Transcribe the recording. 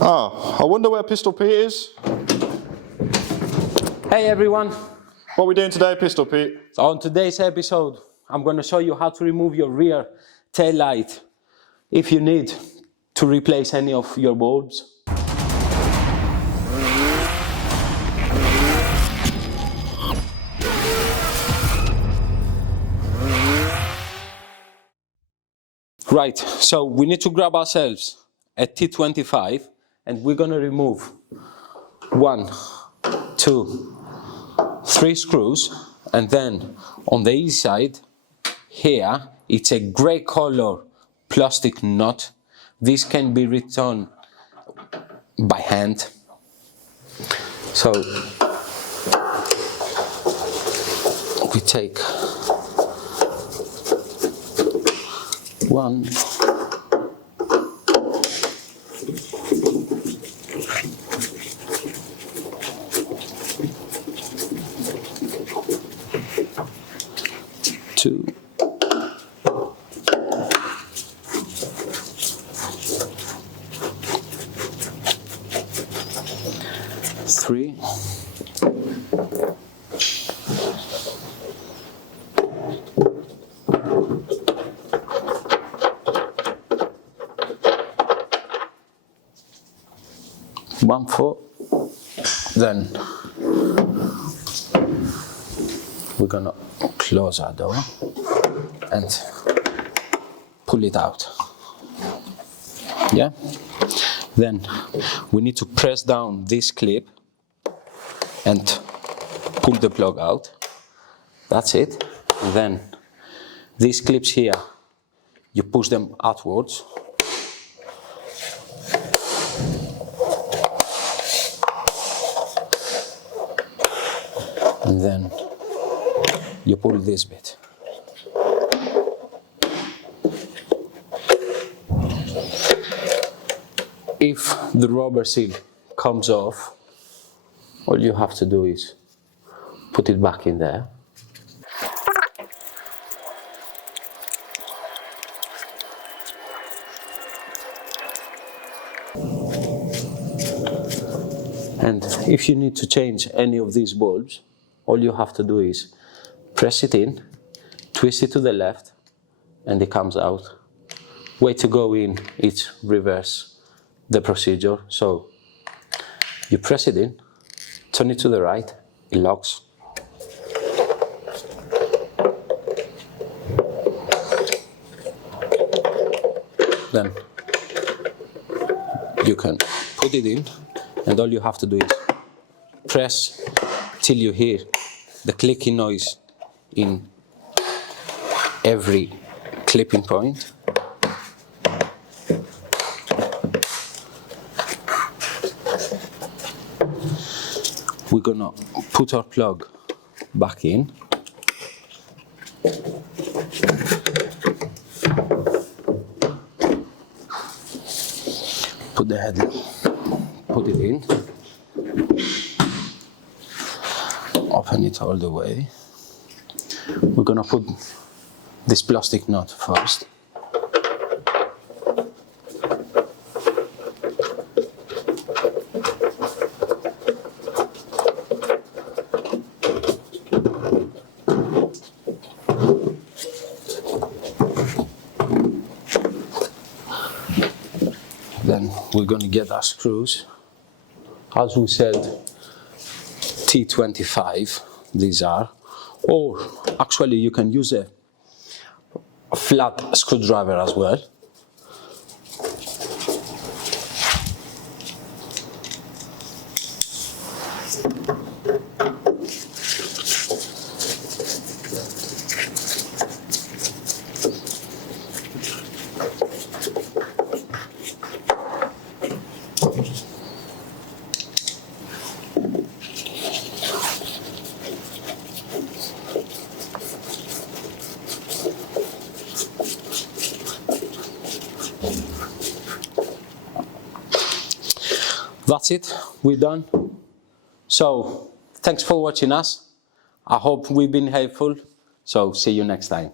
Ah, I wonder where Pistol Pete is. Hey everyone! What are we doing today, Pistol Pete? So on today's episode, I'm going to show you how to remove your rear tail light if you need to replace any of your bulbs. Right, so we need to grab ourselves a T25 and we're going to remove 1, 2, 3 screws, and then on the inside here it's a grey color plastic nut. This can be returned by hand. So we take 1, 2, 3, 1, 4. Then we're gonna close our door and pull it out. Yeah? Then we need to press down this clip and pull the plug out. That's it. And then these clips here, you push them outwards. And then you pull this bit. If the rubber seal comes off, all you have to do is put it back in there. And if you need to change any of these bulbs, all you have to do is press it in, twist it to the left, and it comes out. Way to go in, it's reverse the procedure. So you press it in, turn it to the right, it locks. Then you can put it in, and all you have to do is press till you hear the clicking noise in every clipping point. We're gonna put our plug back in. Put the head, put it in. Open it all the way. We're gonna put this plastic nut first. Then we're gonna get our screws. As we said, T25 these are, or actually you can use a flat screwdriver as well. That's it, we're done. So, thanks for watching us. I hope we've been helpful. So, see you next time.